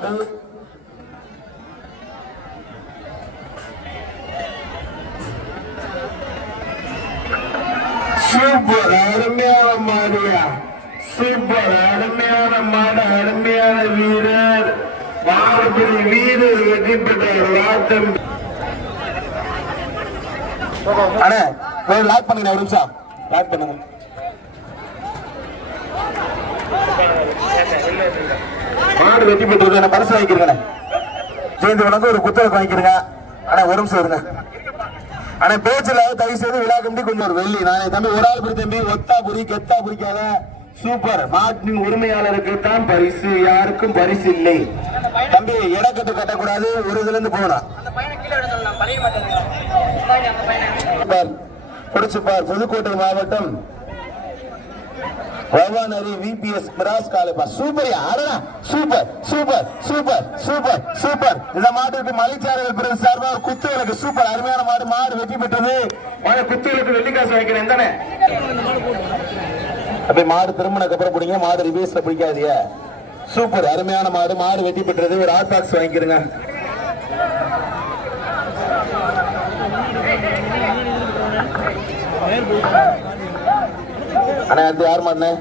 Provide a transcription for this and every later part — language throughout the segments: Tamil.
மாடு சூப்பர் அருமையான மாடுயா சூப்பர் அருமையான மாடு அருமையான வீரர். மாடுபடி வீரர் வெற்றி பெற்ற ராட்டம் அண்ணே ஒரு லாக் பண்ணுங்க ஒரு நிமிஷம். லாக் பண்ணுங்க. மாடு வெட்டி பெற்றது என்ன பரிசு வாங்கிக்கிறேங்க சேர்ந்து உனக்கு ஒரு புத்தகம் வாங்கிக்கிறேங்க. அண்ணா ஒரு நிமிஷம் இருங்க. ஆனா பேச்சுல தயவு செய்து விழா கம்பி கொஞ்சம் ஒரு வெள்ளி. நான் தம்பி ஒரு ஆள் தம்பி. ஒத்தா புரி கெத்தா புரிக்காத சூப்பர். மாட்டின் உரிமையாளருக்கு தான் பரிசு யாருக்கும் பரிசு இல்லை. தம்பி இடக்கட்டு கட்டக்கூடாது. ஒரு இதுல இருந்து போகணும் அந்த புதுக்கோட்டை மாவட்டம் ஒவ்வொரு விபிஎஸ் மிராஸ் காலேப்பா சூப்பர் யாரா super super super super super. இந்த மாட்டுக்கு மலைச்சாரல் பிறகு சார்பா குத்து விளக்கு. சூப்பர் அருமையான மாடு. மாடு வெற்றி பெற்றது. மாடு குத்து விளக்கு வெள்ளிக்காசு வைக்கிறேன் தானே அப்படி மாடு திரும்பினக்கு அப்புறம் பிடிங்க. மாடு ரிவேஸ்ல பிடிக்காதீங்க. சூப்பர் அருமையான மாடு. மாடு வெட்டி பெற்றது. ஒரு ஹாட் பாக்ஸ் வாங்கிக்கிறேங்க. அண்ணா அது யார் மாடுண்ணே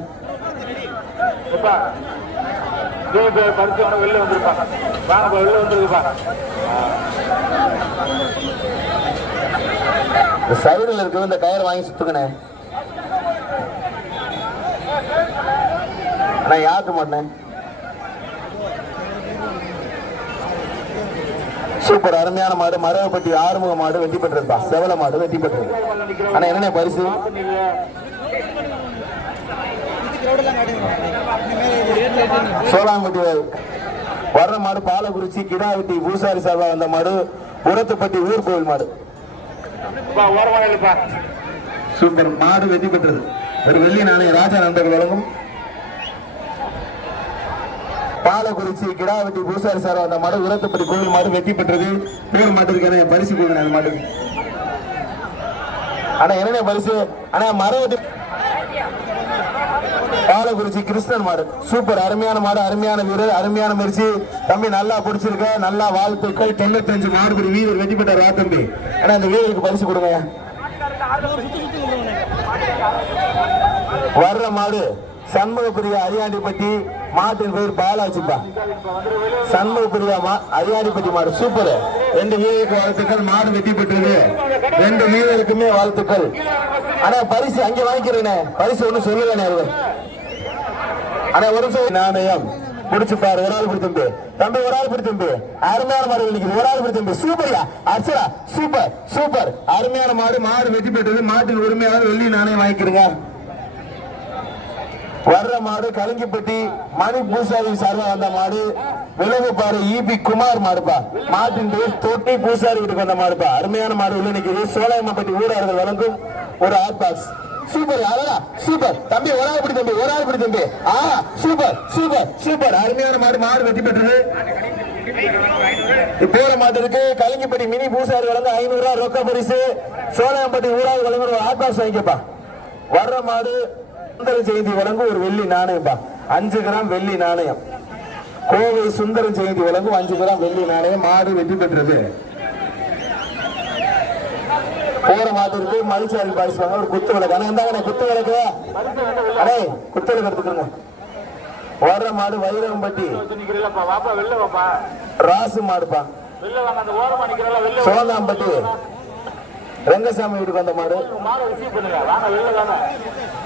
பரிசு வேணும் வெளில வந்திருப்பாங்க. வாங்க வெளில வந்துருக்குப்பா இந்த சைடுல இருக்கிற இந்த கயிறு வாங்கி சுத்துக்கண்ணே அண்ணா யாருக்கு மாட்டேன் சூப்பர் அருமையான மாடு. மரவப்பட்டி ஆறுமுக மாடு வெட்டி பெற்றதுப்பா செவல மாடு வெட்டி பெற்றது அண்ணா என்னண்ணே பரிசு? சோலாங்குட்டி வர்ற மாடு பாலக்குறிச்சி கிடாவட்டி பூசாரி சார்பா வந்த மாடு உரத்துப்பட்டி ஊர் கோவில் மாடு. சூப்பர். மாடு வெற்றி பெற்றது. ஒரு வெள்ளி நாணய ராஜா நண்பர்கள் வழங்கும். பாலக்குறிச்சி கிடாவட்டி பூசாரி சார் அந்த மாடு உரத்துப்பட்டி கோவில் மாடு வெற்றி பெற்றது. பேர் மாட்டுக்கான பரிசு கொடுங்க அந்த மாட்டுக்கு ஆனா என்னென்ன பரிசு? ஆனா மரவட்டி பாலக்குறிச்சி கிருஷ்ணன் மாடு. சூப்பர். அருமையான மாடு அருமையான வீரர் அருமையான முயற்சி தம்பி நல்லா பிடிச்சிருக்க நல்லா வாழ்த்துக்கள். தொண்ணூத்தஞ்சு மாடுபடி வீரர் வெற்றி பெற்ற ரா தம்பி. ஆனா அந்த வீரருக்கு பரிசு கொடுங்க. வர்ற மாடு சண்முகப்பிரியா அரியாண்டிப்பட்டி மாட்டின் பேர் பாலாஜிப்பா. சண்முகப்பிரியா மா அரியாண்டிப்பட்டி மாடு. சூப்பர். ரெண்டு வீரருக்கு வாழ்த்துக்கள் மாடு வெற்றி பெற்றது. ரெண்டு வீரருக்குமே வாழ்த்துக்கள். ஆனா பரிசு அங்க வாங்கிக்கிறேனே. பரிசு ஒண்ணும் சொல்லுவேனே அவர். ஆனா ஒரு நாணயம் பிடிச்சிருப்பாரு பாரு ஒரு ஆள் பிடிச்சிருந்து தம்பி ஒரு ஆள் பிடிச்சிருந்து அருமையான மாடு நிக்குது ஒரு ஆள் பிடிச்சிருந்து சூப்பர்யா அர்ச்சனா சூப்பர் சூப்பர். அருமையான மாடு மாடு வெற்றி பெற்றது. மாட்டின் உரிமையாளர் வெள்ளி நாணயம் வாங்கிக்கிறீங்க. வர்ற மாடு கலங்கிப்பட்டி மணி பூசாரி சார்பா வந்த மாடு. விலகுப்பாரு இபி குமார் மாடுப்பா. மாட்டின் பேர் தொட்டி பூசாரி வீட்டுக்கு வந்த மாடுப்பா. அருமையான மாடு உள்ள நிக்குது. சோழயம்மப்பட்டி ஊரார்கள் வழங்கும் ஒரு ஆட் பாக்ஸ். சூப்பர் அழகா சூப்பர். தம்பி ஒரு ஆள் பிடி தம்பி ஒரு ஆள் பிடி தம்பி. ஆ சூப்பர் சூப்பர். சூப்பர். அருமையான மாடு மாடு வெற்றி பெற்றது. போற மாட்டிற்கு கலிங்கிப்பட்டி மினி பூசாரி வழங்க ஐநூறு ரூபாய் ரொக்க பரிசு. சோழயம்பட்டி ஊராக வழங்குற ஒரு ஹாட் பாக்ஸ் வாங்கிக்கப்பா. வர்ற மாடு சுந்தர ஜெயந்தி வழங்கும் ஒரு வெள்ளி நாணயம்பா. அஞ்சு கிராம் வெள்ளி நாணயம். கோவை சுந்தர ஜெயந்தி வழங்கும் அஞ்சு கிராம் வெள்ளி நாணயம். மாடு வெற்றி பெற்றது. போற மாட்டிற்கு மலிச்சாரி பாய்ஸ் வாங்க. ஒரு குத்து விளக்கு. ஆனா இருந்தாங்க குத்து விளக்கு. அடே குத்து விளக்கு எடுத்துக்கோங்க வர்ற மாடு வைரவம்பட்டி. பட்டி ராசு மாடுப்பா. வெளில வாங்க ரங்கசாமி வீட்டுக்கு வந்த மாடு.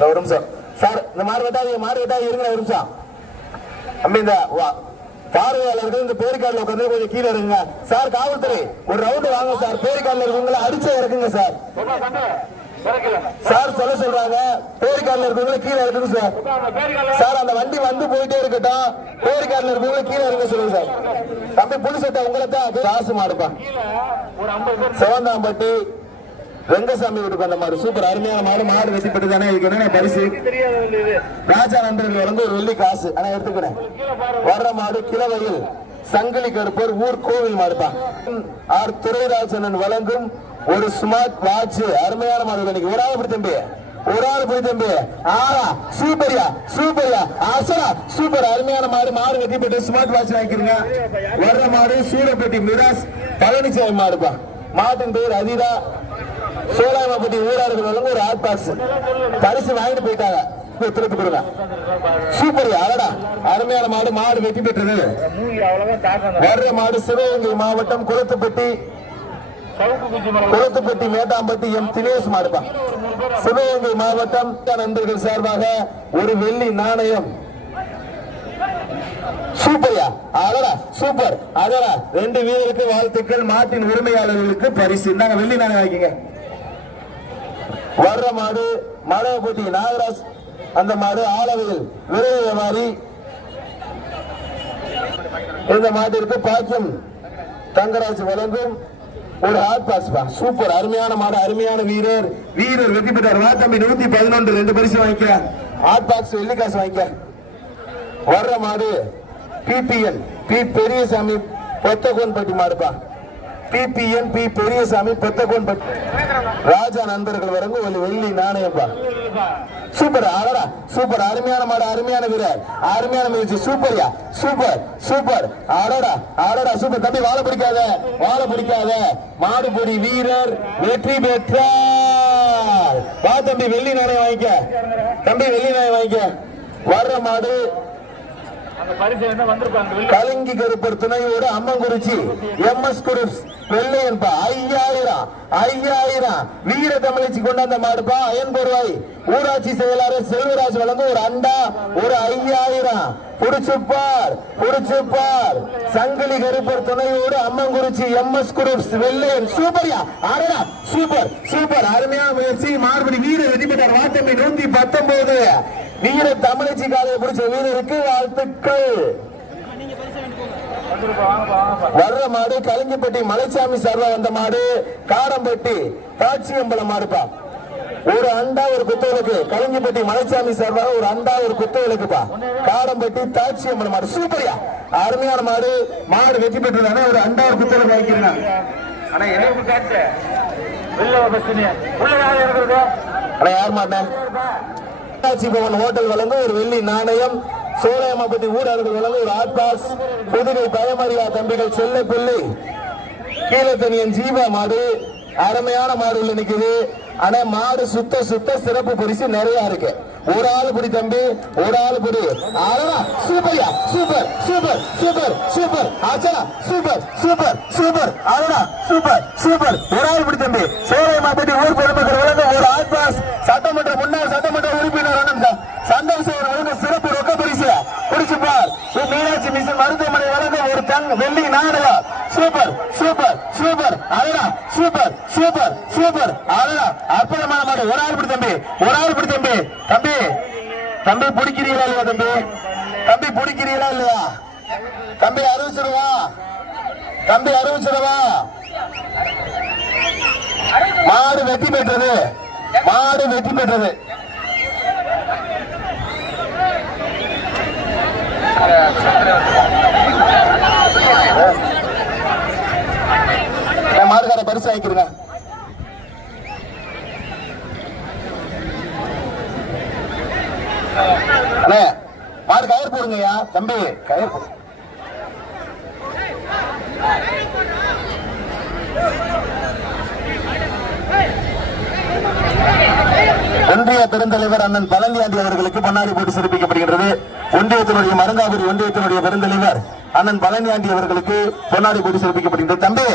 ஒரு நிமிஷம். சார் இந்த மாடு வெட்டாதீங்க மாடு வெட்டாதீங்க இருங்க ஒரு நிமிஷம். தம்பி இந்த பார்வையாளர்கள் இந்த பேருக்காரில் உட்காந்து கொஞ்சம் கீழே இருக்குங்க சார் காவல்துறை ஒரு ரவுண்டு வாங்க சார். பேருக்காரில் இருக்கவங்கள அடிச்ச இறக்குங்க சார். சார் சொல்ல சொல்றாங்க. பேருக்காரில் இருக்கவங்கள கீழே இருக்குங்க சார். சார் அந்த வண்டி வந்து போயிட்டே இருக்கட்டும். பேருக்காரில் இருக்கவங்கள கீழே இருக்க சொல்லுங்க சார். தம்பி புதுசட்டை உங்களை தான். காசு மாடுப்பா. சிவந்தாம்பட்டி ரங்கசாமி வீட்டுக்கு வந்த மாடு சூப்பர் அருமையான மாடு மாடு வெட்டி பெற்று தானே இதுக்கு என்ன பரிசு. ராஜா நண்பர்கள் வந்து ஒரு வெள்ளி காசு. ஆனா எடுத்துக்கிறேன் வர்ற மாடு கிழவையில் சங்கிலி கருப்பர் ஊர் கோவில் மாடுதான் ஆர். துரைராஜனன் வழங்கும் ஒரு ஸ்மார்ட் வாட்ச் அருமையான மாடு இன்னைக்கு. ஒரு ஆள் இப்படி தம்பி. ஒரு ஆள் போய் தம்பி. ஆறா. சூப்பரியா சூப்பரியா. அசரா சூப்பர். அருமையான மாடு. மாடு வெட்டி போட்டு ஸ்மார்ட் வாட்ச் வாங்கிக்கிறீங்க. வர்ற மாடு சூரப்பட்டி மிராஸ் பழனிசாமி மாடுப்பா. மாட்டின் பேர் அதிதா. சோழாமப்பட்டி ஊராருக்கு வழங்க ஒரு ஹாட் பாக்ஸ் பரிசு வாங்கிட்டு போயிட்டாங்க. போய் திருப்பி கொடுங்க. சூப்பர் அழடா அருமையான மாடு மாடு வெட்டி பெற்றது. வர்ற மாடு சிவகங்கை மாவட்டம் குளத்துப்பட்டி குளத்துப்பட்டி மேட்டாம்பட்டி எம். தினேஷ் மாடுப்பா. சிவகங்கை மாவட்டம் நண்பர்கள் சார்பாக ஒரு வெள்ளி நாணயம். சூப்பர்யா அழடா சூப்பர் அழடா ரெண்டு வீரருக்கு வாழ்த்துக்கள். மாட்டின் உரிமையாளர்களுக்கு பரிசு. நாங்க வெள்ளி நாணயம் வாங்கிங்க வர்ற மாடு மலையப்பட்டி நாகராஜ் அந்த மாடு ஆலவையில் விரைவு மாறி இந்த மாட்டிற்கு பாக்கியம் தங்கராஜ் வழங்கும் ஒரு ஹாட் பாஸ் சூப்பர் அருமையான மாடு அருமையான வீரர். வீரர் வெற்றி பெற்றார். வா தம்பி நூத்தி பதினொன்று ரெண்டு பரிசு வாங்கிக்க. ஹாட் பாக்ஸ் வெள்ளி காசு வாங்கிக்க. வர்ற மாடு பிபிஎன் பி பெரியசாமி பொத்தகோன்பட்டி மாடுப்பா. பிபிஎம் பி பெரியசாமி பொத்தகோன்பட்டி ராஜா நண்பர்கள் வரங்க ஒரு வெள்ளி நாணயப்பா. சூப்பர் அடடா சூப்பர் அருமையான மாடு அருமையான வீரர் அருமையான முயற்சி சூப்பர்யா சூப்பர் சூப்பர். அடடா அடடா சூப்பர். தம்பி வாழை பிடிக்காத வாழை பிடிக்காத. மாடுபொடி வீரர் வெற்றி பெற்றார். வா தம்பி வெள்ளி நாணயம் வாங்கிக்க. தம்பி வெள்ளி நாணயம் வாங்கிக்க. வர்ற மாடு அந்த பரிசு என்ன வந்திருப்பாங்க வெளில கலங்கி கருப்பர் துணையோடு அம்மங்குறிச்சி எம் எஸ் குரூப்ஸ் வெள்ளையன்பா ஐயாயிரம் ஐயாயிரம். வீர தமிழச்சி கொண்டாந்த மாடுப்பா அயன் பொருவாய். ஊராட்சி செயலாளர் செல்வராஜ் வழங்கும் ஒரு அண்டா ஒரு ஐயாயிரம். புடிச்சுப்பார் புடிச்சுப்பார் சங்கிலி கருப்பர் துணையோடு Ammankurichi M S groups Vellaiyan சூப்பர்யா. ஆடா சூப்பர் சூப்பர். அருமையான முயற்சி. மாறுபடி வீர வெற்றி வாத்தம்பி நூத்தி பத்தொன்பது. வீர தமிழச்சி காலையை பிடிச்ச வீரருக்கு வாழ்த்துக்கள். வர்ற மாடு கலிங்கப்பட்டி மலைச்சாமி சர்வா வந்த மாடு காரம்பட்டி காட்சியம்பலம் மாடுப்பா. ஒரு அண்டா ஒரு குத்தவிளக்கு கலிங்கப்பட்டி மலைச்சாமி சர்வா ஒரு அண்டா ஒரு குத்தவிளக்குப்பா காடம்பட்டி தாட்சியம்பலம் மாடு. சூப்பரியா. அருமையான மாடு. மாடு வெற்றி பெற்றதானே ஒரு அண்டா ஒரு குத்தவிளக்கு வாங்கிக்கிறேன் ஆனா எனக்கு காட்டு வெளில பஸ் உள்ள யார் இருக்கிறது ஆனா யார் மாட்டேன் மீனாட்சி பவன் ஹோட்டல் வழங்க ஒரு வெள்ளி நாணயம். சோழயமாபதி ஊரர்கள் வழங்க ஒரு ஆட்பாஸ் புதுகை பயமறியா தம்பிகள் செல்ல பிள்ளை கீழத்தனியன் ஜீவா மாடு. அருமையான மாடு நிக்குது. ஆனா மாடு சுத்த சுத்த சிறப்பு பரிசு நிறைய இருக்கு. ஒரு ஆள் புடி தம்பி ஒரு ஆள் புடி. அழகா சூப்பர்யா சூப்பர் சூப்பர் சூப்பர் சூப்பர். ஆச்சா சூப்பர் சூப்பர் சூப்பர். அழகா சூப்பர் சூப்பர். ஒரு ஆள் புடி தம்பி சோழை மாத்தி ஊர் பெருமக்கள் ஒரு ஆள் பாஸ். சட்டமன்ற உறுப்பினர் அண்ணன் சந்தோஷம் வழங்க சிறப்பு ரொக்க பரிசு பிடிச்சு பார் ஸ்ரீ மீனாட்சி மிஷன் மருத்துவமனை வழங்க ஒரு தங் வெள்ளி நாணயம் சூப்பர் சூப்பர் சூப்பர் அழகா சூப்பர் சூப்பர் சூப்பர் அழகா ஒரு ஆள் பிடி தம்பி ஒரு ஆள் பிடி தம்பி. தம்பி தம்பி பிடிக்கிறீங்களா இல்லையா தம்பி? தம்பி பிடிக்கிறீங்களா இல்லையா? தம்பி அறிவிச்சிருவா தம்பி அறிவிச்சிருவா மாடு வெற்றி பெற்றது. மாடு வெற்றி பெற்றது நான் மாடுகார பரிசு வாங்கிக்கிறேங்க அண்ணே மாடு கயிறு போடுங்கய்யா தம்பி கயிறு ஒன்றிய பெருந்தலைவர் அண்ணன் பழனியாண்டி அவர்களுக்கு பொன்னாடி போட்டு சிறப்பிக்கப்படுகின்றது. ஒன்றியத்தினுடைய மருங்காபுரி ஒன்றியத்தினுடைய பெருந்தலைவர் அண்ணன் பழனியாண்டி அவர்களுக்கு பொன்னாடி போட்டு சிறப்பிக்கப்படுகின்றது. தம்பி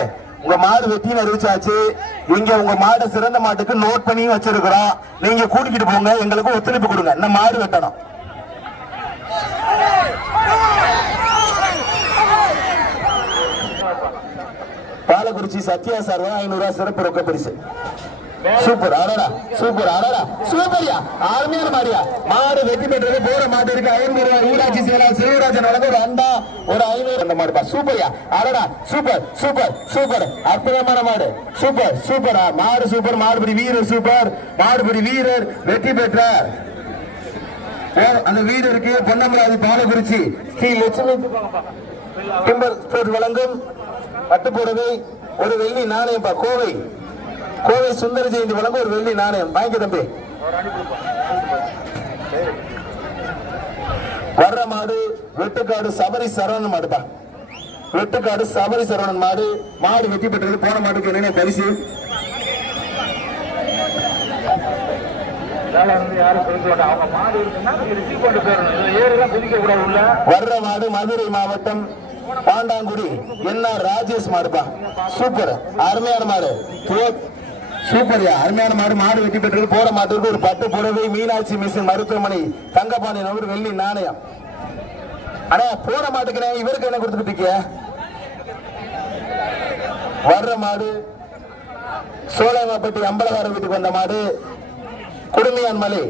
உங்க மாடு வெட்டின்னு அறிவிச்சாச்சு. இங்க உங்க மாடு சிறந்த மாட்டுக்கு நோட் பண்ணி வச்சிருக்கிறோம். நீங்க கூட்டிக்கிட்டு போங்க எங்களுக்கு ஒத்துழைப்பு கொடுங்க. என்ன மாடு வெட்டணும். பாலக்குறிச்சி சத்யா சார்பா ஐநூறு ரூபாய் சிறப்பு ரொக்க பரிசு. சூப்பர். அடடா. சூப்பர். அடடா. சூப்பர்யா. அருமையான மாடியா. மாடு வெற்றி பெற்றது. போற மாடு இருக்கு. ஐநூறு ஊராட்சி செயலாளர் சிவராஜன் வழங்க ஒரு அண்டா ஒரு ஐநூறு அந்த மாடுப்பா சூப்பர்யா. அடடா. சூப்பர். சூப்பர். சூப்பர். அற்புதமான மாடு. சூப்பர். சூப்பரா. மாடு சூப்பர். மாடுபடி வீரர் சூப்பர். மாடுபடி வீரர் வெற்றி பெற்றார். அந்த வீடு இருக்கு. பொன்னமராதி பாலகுறிச்சி ஸ்ரீ லட்சுமி. டிம்பர் ஸ்போர்ட் வழங்கும். பட்டுப்புடவை ஒரு வெள்ளி நாணயம் பா கோவை. கோவை சுந்தர ஜெயந்தி வழங்க ஒரு வெள்ளி நாணயம். வாங்கி தம்பி. வர்ற மாடு வெட்டுக்காடு சபரி சரவணன் மாடுப்பா வெட்டுக்காடு சபரி சரவணன் மாடு மாடு வெற்றி பெற்றது போன மாட்டுக்கு என்னென்ன பரிசு? வர்ற மாடு மதுரை மாவட்டம் பாண்டாங்குடி என்ன ராஜேஷ் மாடுப்பா? சூப்பர். அருமையான மாடு. சூப்பர்யா அருமையான மாடு. மாடு வெட்டி பெற்றது போற மாட்டுக்கு ஒரு பட்டு புடவை மீனாட்சி மிஷின் மருத்துவமனை தங்கபாணி நபர் வெள்ளி நாணயம். அடா போற மாட்டுக்கு இவருக்கு என்ன கொடுத்துட்டு இருக்கிய? வர்ற மாடு சோழமாப்பட்டி அம்பலகார வீட்டுக்கு வந்த மாடு குடுமையான் மலை.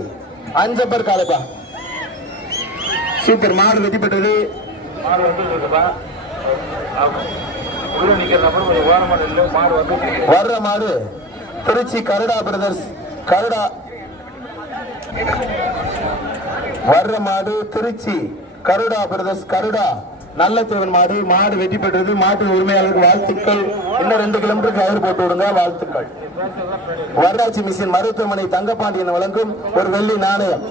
அஞ்சப்பர் காலைப்பா. சூப்பர். மாடு வெட்டி பெற்றது மாடு வந்து இருக்குப்பா உள்ள நிக்கிற கொஞ்சம் ஓரமா நில்லு மாடு வந்து வர்ற மாடு திருச்சி கருடா பிரதர்ஸ் கருடா. வர்ற மாடு திருச்சி கருடா பிரதர்ஸ் கருடா. நல்ல தேவன் மாடு மாடு வெற்றி பெற்றது மாட்டு உரிமையாளருக்கு வாழ்த்துக்கள். இன்னும் ரெண்டு கிலோமீட்டருக்கு கயிறு போட்டு விடுங்க வாழ்த்துக்கள். வரலாட்சி மிஷின் மருத்துவமனை தங்கப்பாண்டியன் வழங்கும் ஒரு வெள்ளி நாணயம்.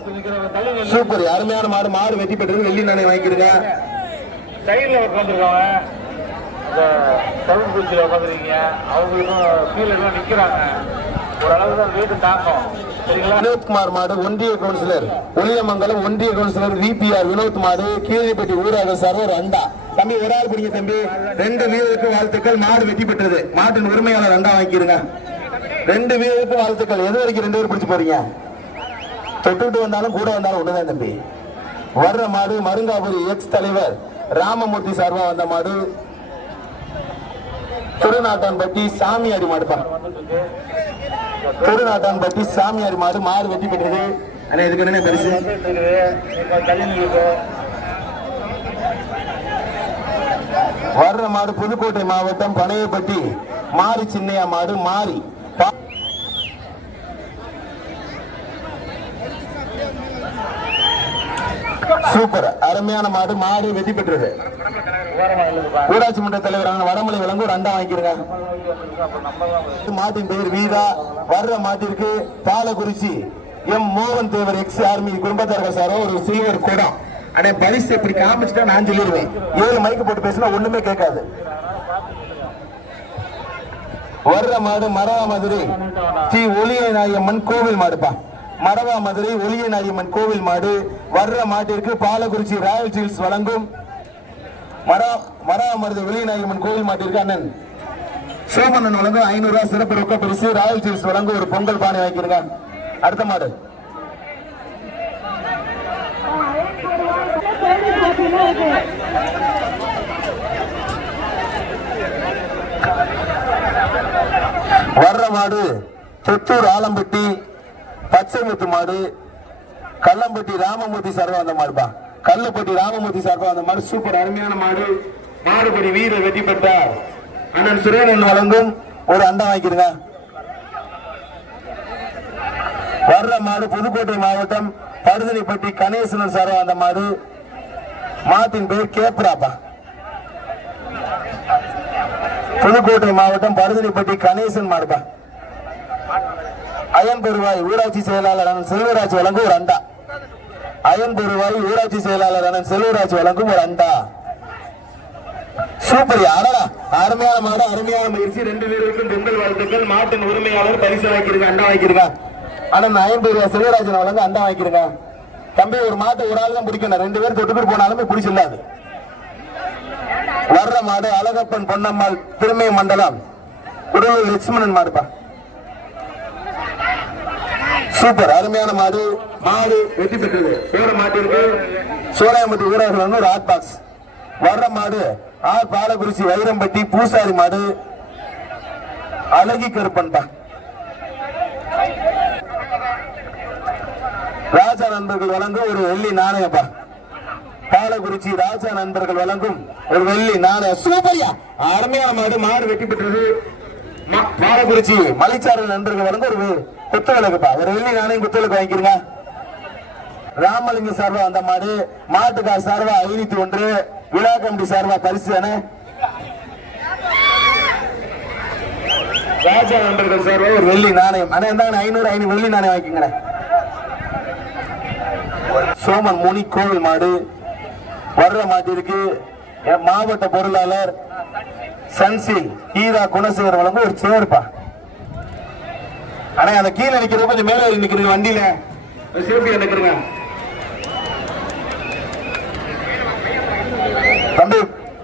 சூப்பர். அருமையான மாடு மாடு வெற்றி பெற்றது வெள்ளி நாணயம் வாங்கிக்கிடுங்க. சைடில் உட்காந்துருக்கவங்க இந்த தமிழ் பீச்சில் உட்காந்துருக்கீங்க அவங்களுக்கும் கீழே நிற்கிறாங்க ஓரளவு தான் வெயிட்டு தாங்கும். வினோத்குமார் மாடு ஒன்றிய கவுன்சிலர். ஒளியமங்கலம் ஒன்றிய கவுன்சிலர் விபிஆர் வினோத் மாடு கீழப்பட்டி ஊராக சர்வர் அண்டா. தம்பி ஒரு ஆள் பிடிங்க தம்பி. ரெண்டு வீரருக்கு வாழ்த்துக்கள். மாடு வெற்றி பெற்றது. மாட்டின் உரிமையாளர் அண்டா வாங்கிடுங்க ரெண்டு வீரருக்கு வாழ்த்துக்கள். எது வரைக்கும் ரெண்டு பேர் பிடிச்சு போறீங்க? தொட்டுட்டு வந்தாலும் கூட வந்தாலும் ஒண்ணுதான் தம்பி. வர்ற மாடு மருங்காபுரி எக்ஸ் தலைவர் ராமமூர்த்தி சார்பா வந்த மாடு திருநாட்டான்பட்டி சாமியாடி மாடுப்பா திருநாட்டான்பட்டி சாமியாடி மாடு மாடு வெட்டி பெற்றது. ஆனா இதுக்கு என்ன பரிசு வர்ற மாடு புதுக்கோட்டை மாவட்டம் பனையப்பட்டி மாரி சின்னையா மாடு மாறி சூப்பர். அருமையான மாடு மாடு வெற்றி பெற்றது. ஊராட்சி மன்ற தலைவரான வடமலை விலங்கு ஒரு அண்டா வாங்கிக்கிறங்க. மாட்டின் பெயர் வீதா வர்ற மாட்டிற்கு பாலகுறிச்சி எம் மோகன் தேவர் எக்ஸ் ஆர்மி குடும்பத்தார்கள் சாரோ ஒரு சில்வர் குடம். அடே பரிசு இப்படி காமிச்சுட்டா நான் சொல்லிடுவேன். ஏழு மைக்கு போட்டு பேசினா ஒண்ணுமே கேட்காது. வர்ற மாடு மரவா மதுரை. ஸ்ரீ ஒளிய நாயம்மன் கோவில் மாடுப்பா. மரவா மதுரை ஒளிய நாயம்மன் கோவில் மாடு. வர்ற மாட்டிற்கு பாலக்குறிச்சி ராயல் சீல்ஸ் வழங்கும் மரா மரா மருது வெளிநாயகம்மன் கோவில் மாட்டிற்கு அண்ணன் சோமண்ணன் வழங்கும் ஐநூறு ரூபாய் சிறப்பு ரொக்க பரிசு ராயல் சீல்ஸ் வழங்கும் ஒரு பொங்கல் பானை வாங்கிருங்க அடுத்த மாடு. வர்ற மாடு புத்தூர் ஆலம்பட்டி பச்சைமுத்து மாடு கல்லம்பட்டி ராமமூர்த்தி சார்பா அந்த மாடுப்பா கல்லப்பட்டி ராமமூர்த்தி சார்பா அந்த மாடு. சூப்பர் அருமையான மாடு. மாடுபடி வீரர் வெற்றி பெற்றார் அண்ணன் சுரேனன் வழங்கும் ஒரு அண்டம் வாங்கிடுங்க வர்ற மாடு புதுக்கோட்டை மாவட்டம் படுதலைப்பட்டி கணேசனன் சார்பா அந்த மாடு. மாட்டின் பேர் கேப்ராப்பா புதுக்கோட்டை மாவட்டம் படுதலைப்பட்டி கணேசன் மாடுப்பா அயன் பெருவாய் ஊராட்சி செயலாளர் செல்வராஜ் வழங்கும் ஒரு அண்டா. அயன் ஊராட்சி செயலாளர் அண்ணன் செல்வராஜ் வழங்கும் ஒரு அண்டா. சூப்பர் அடடா. அருமையான மாடு அருமையான முயற்சி. ரெண்டு பேருக்கும் பெண்கள் வாழ்த்துக்கள். மாட்டின் உரிமையாளர் பரிசு வாங்கிருங்க அண்டா வாங்கிருக்கா அண்ணன் அயன் செல்வராஜன் வழங்க அண்டா வாங்கிருங்க தம்பி ஒரு மாட்டை ஒரு ஆள் தான் பிடிக்கணும். ரெண்டு பேரும் தொட்டுக்கிட்டு போனாலுமே பிடிச்சிடாது வர்ற மாடு அழகப்பன் பொன்னம்மாள் திருமை மண்டலம் உடலூர் லட்சுமணன் மாடுப்பா. சூப்பர். அருமையான மாடு. மாடு வெற்றி பெற்றது. வேற மாட்டிற்கு சோழாயம்பட்டி வீரர்கள் வந்து ஒரு ஹாட் பாக்ஸ் வர்ற மாடு ஆர் பாலகுறிச்சி வைரம்பட்டி பூசாரி மாடு. அழகி கருப்பன்பா ராஜா நண்பர்கள் வழங்கும் ஒரு வெள்ளி நாணயப்பா. பாலகுறிச்சி ராஜா நண்பர்கள் வழங்கும் ஒரு வெள்ளி நாணயம். சூப்பர்யா! அருமையான மாடு. மாடு வெற்றி பெற்றது. ம- மலைச்சாரல் நண்பர்கள் வழங்கும் ஒரு குத்துவிளக்குப்பா ஒரு வெள்ளி நாணயம் குத்துவிளக்கு வாங்கிக்கிறங்க ராமலிங்க சார்பா அந்த மாடு மாட்டுக்கார் சார்பா ஐநூத்தி ஒன்று விழா கமிட்டி சார்பா பரிசு தானே? ராஜா நண்பர்கள் சார்பா ஒரு வெள்ளி நாணயம். அண்ணா இருந்தாங்க ஐநூறு ஐநூறு வெள்ளி நாணயம் வாங்கிக்கங்க சோமன் முனி கோவில் மாடு. வர்ற மாட்டிற்கு என் மாவட்ட பொருளாளர் சன்சில் ஈரா குணசேகர் வழங்கும் ஒரு சேர்ப்பா ஆனா அந்த கீழே நிக்கிறது கொஞ்சம் மேல நிக்கிறது வண்டியில. சேஃப்டி நிக்கிறங்க. தம்பி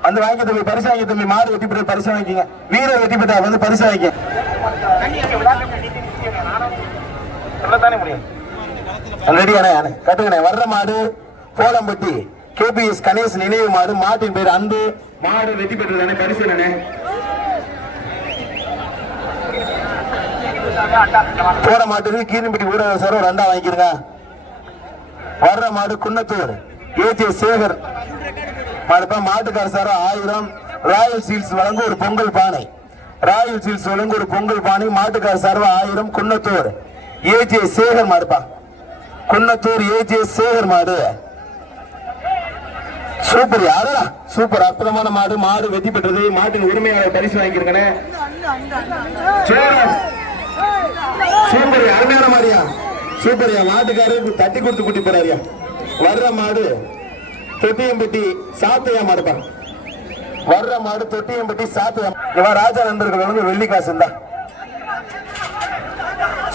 வந்து வாங்கி தம்பி பரிசு வாங்கி தம்பி மாடு வெட்டி பெற்ற பரிசு வாங்கிக்கங்க. வீரர் வெட்டி பெற்றா வந்து பரிசு வாங்கிக்க. ரெடி அண்ணே ரெடியானே கட்டுங்கண்ணே வர்ற மாடு கோலம்பட்டி. கேபிஎஸ் கணேஷ் நினைவு மாடு மாட்டின் பேர் அன்பு. மாடு வெற்றி பெற்றதானே பரிசு என்னண்ணே போன மாட்டுக்கு கீரன்பட்டி ஊரக சார் ஒரு ரெண்டா வாங்கிக்கிறங்க வர்ற மாடு குன்னத்தூர். ஏஜே சேகர். மாடுப்பா மாட்டுக்கார சார் ஆயிரம். ராயல் சீல்ஸ் வழங்கும் ஒரு பொங்கல் பானை. ராயல் சீல்ஸ் வழங்கும் ஒரு பொங்கல் பானை மாட்டுக்கார சார்பா ஆயிரம். குன்னத்தூர். ஏஜே சேகர் மாடுப்பா குன்னத்தூர் ஏஜே சேகர் மாடு. சூப்பர். யாரா சூப்பர். அற்புதமான மாடு மாடு வெற்றி பெற்றது. மாட்டின் உரிமையாளர் பரிசு வாங்கியிருக்கனே சூப்பர். அருமையான மாடியா சூப்பர்யா மாட்டுக்காரருக்கு தட்டி கொடுத்து கூட்டி போறாரியா வர்ற மாடு தொட்டியம்பட்டி சாத்தையா மாடுப்பா வர்ற மாடு தொட்டியம்பட்டி சாத்தையா இவன் ராஜா நண்பர்கள் வந்து வெள்ளி காசு தான்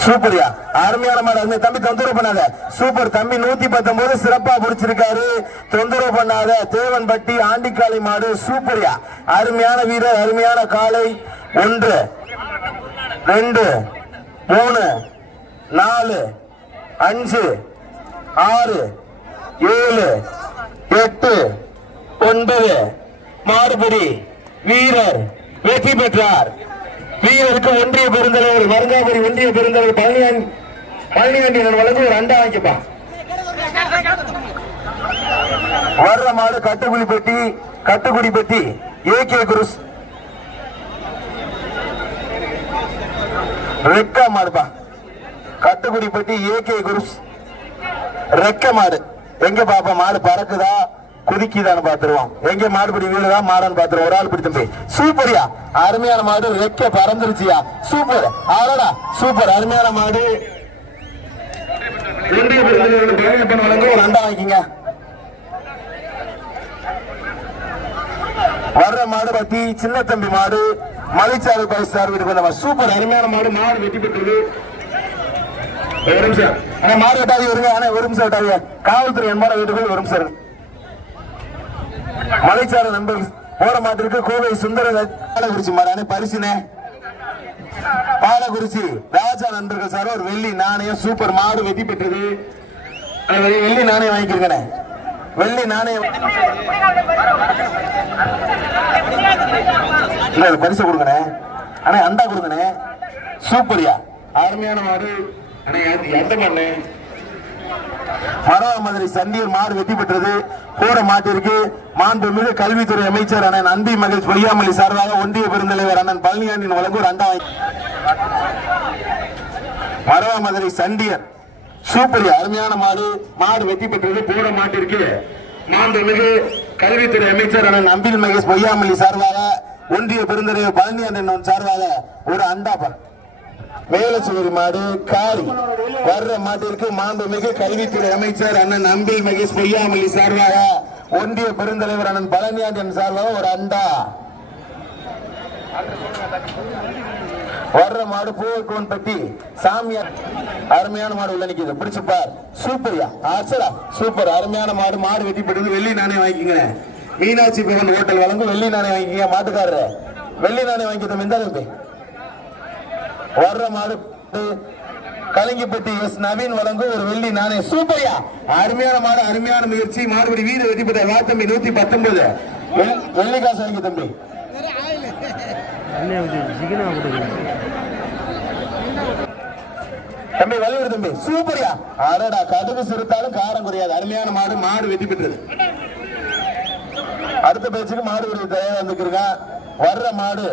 சூப்பர்யா. அருமையான மாடு. அருமை தம்பி தொந்தரவு பண்ணாத. சூப்பர் தம்பி நூத்தி பத்தொன்பது சிறப்பா பிடிச்சிருக்காரு. தொந்தரவு பண்ணாத. தேவன்பட்டி ஆண்டிக்காளி மாடு சூப்பர்யா. அருமையான வீரர் அருமையான காலை. ஒன்று ரெண்டு மூணு நாலு அஞ்சு ஆறு ஏழு எட்டு ஒன்பது. மாறுபடி வீரர் வெற்றி பெற்றார். வீரருக்கு ஒன்றிய பெருந்தலைவர் வருங்காபுரி ஒன்றிய பெருந்தலைவர் பழனியான் பழனியாண்டியன் வழங்கு ஒரு அண்டா வாங்கிப்பா. வர்ற மாடு கட்டுக்குழிப்பட்டி ஏ ஏகே குருஸ் ரெக்க மாடுப்பா. கட்டுக்குடி பட்டி ஏ கே குருஸ் ரெக்க மாடு. எங்க பாப்பா மாடு பறக்குதா? குதிக்குதான்னு பாத்துருவோம் எங்க மாடுபிடி வீடுதா மாடான்னு பாத்துருவோம் ஒரு ஆள் பிடி தம்பி சூப்பர்யா அருமையான மாடு. ரெக்க பறந்துருச்சியா? சூப்பர் ஆடா சூப்பர் அருமையான மாடு. வர்ற மாடு பத்தி சின்ன தம்பி மாடு மலைச்சாறு பரிசு சார் வீட்டுக்கு சூப்பர் அருமையான மாடு. மாடு வெட்டி பெற்றது ஒரு நிமிஷம். ஆனா மாடு வெட்டாதி வருங்க ஆனா ஒரு நிமிஷம் வெட்டாதீங்க. காவல்துறை என்பார வீட்டுக்குள் ஒரு நிமிஷம் மலைச்சார நண்பர்கள் போற மாட்டிற்கு கோவை சுந்தர பாலகுறிச்சி மாறானே பரிசுனே. பாலகுறிச்சி ராஜா நண்பர்கள் சார் ஒரு வெள்ளி நாணயம் சூப்பர் மாடு வெற்றி பெற்றது. வெள்ளி- நாணயம் வாங்கிக்கிறேன் வெள்ளி நாணயம். பரிசு கொடுக்கணே அண்ணே அண்டா கொடுக்கணே சூப்பர்யா. அருமையான மாடு. அண்ணே எந்த மாடு மதுரை சண்டியர் மாடு வெற்றி பெற்றது. கூட மாட்டிற்கு மாண்புமிகு கல்வித்துறை அமைச்சர் அண்ணன் அன்பி மகேஷ் பொய்யாமொழி சார்பாக ஒன்றிய பெருந்தலைவர் அண்ணன் பழனியாண்டின் வழங்கு ஒரு அண்டா மதுரை சண்டியர் சூப்பர் அருமையான மாடு. மாடு வெற்றி பெற்றது. கூட மாட்டிற்கு மாண்புமிகு கல்வித்துறை அமைச்சர் அண்ணன் அம்பில் மகேஷ் பொய்யாமொழி சார்பாக ஒன்றிய பெருந்தலைவர் பழனியாண்டின் சார்பாக ஒரு அண்டாப்பா வேலச்சுவரி மாடு காரி. வர்ற மாட்டிற்கு மாண்புமிகு கல்வித்துறை அமைச்சர் அண்ணன் அன்பில் மகேஷ் பொய்யாமலி சார்பாக ஒன்றிய பெருந்தலைவர் அண்ணன் பழனியாண்டன் சார்பாக ஒரு அண்டா. வர்ற மாடு பூவக்கோன் பட்டி சாமியார் அருமையான மாடு உள்ள நிக்குது. பிடிச்சு பார். சூப்பர்யா ஆச்சரா சூப்பர் அருமையான மாடு. மாடு வெட்டி போட்டு வெள்ளி நாணயம் வாங்கிக்கங்க. மீனாட்சி பவன் ஹோட்டல் வழங்கும் வெள்ளி நாணயம் வாங்கிக்கங்க மாட்டுக்காரரு. வெள்ளி நாணயம் வாங்கிக்க இந்த மாடு கலிங்கப்பட்டி எஸ் நவீன் வழங்கும் ஒரு வெள்ளி நாணயம். சூப்பர்யா அருமையான மாடு அருமையான முயற்சி. மாடுபடி வீடு வெட்டி பெற்ற வா தம்பி நூத்தி பத்தொன்பது. வெள்ளி- காசு வாங்கி தம்பி. தம்பி வலியுறு தம்பி சூப்பர்யா அடடா கடுகு சிறுத்தாலும் காரம் குறையாது. அருமையான மாடு மாடு வெட்டி பெற்றது. அடுத்த பேச்சுக்கு மாடு ஒரு தயாரா வந்துருங்க வர்ற மாடு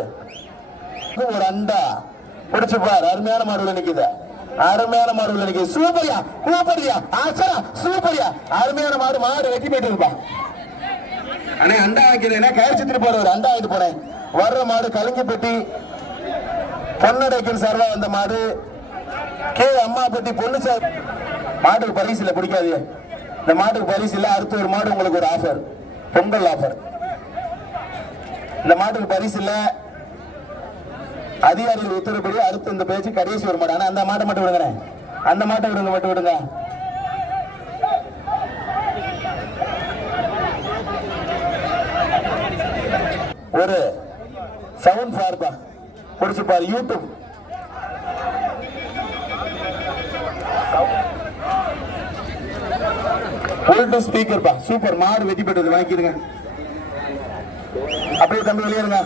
ஒரு அண்டா. பிடிச்சு பாரு அருமையான மாடு உள்ள நிக்குது. அருமையான மாடு உள்ள சூப்பரியா கூப்பரியா சூப்பர்யா ஆச்சரா சூப்பர்யா. அருமையான மாடு மாடு வெட்டி போயிட்டு இருப்பா அண்ணே அண்டா வாங்கிக்கிறேன் கயிறு சித்திரி போறவர் அண்டா வாங்கிட்டு போனேன் வர்ற மாடு கலிங்கப்பட்டி பொன்னடைக்கல் சார்பா வந்த மாடு. கே அம்மாப்பட்டி பொண்ணு சார். மாட்டுக்கு பரிசு இல்லை பிடிக்காது இந்த மாட்டுக்கு பரிசு இல்லை அடுத்த ஒரு மாடு உங்களுக்கு ஒரு ஆஃபர் பொங்கல் ஆஃபர் இந்த மாட்டுக்கு பரிசு இல்ல அதிகாரிகள் உத்தரப்படி அடுத்து இந்த பேச்சு கடைசி வர மாடு அந்த மாட்டை மட்டும் விடுங்க அந்த மாட்டை விடுங்க மட்டும் விடுங்க. ஒரு சவுண்ட் சார்பா பிடிச்சு யூடியூப் ஃபுல் டு ஸ்பீக்கர் பா. சூப்பர். மாடு வெட்டி பெற்றது. வாங்கிடுங்க அப்படியே தம்பி வெளியேறுங்க.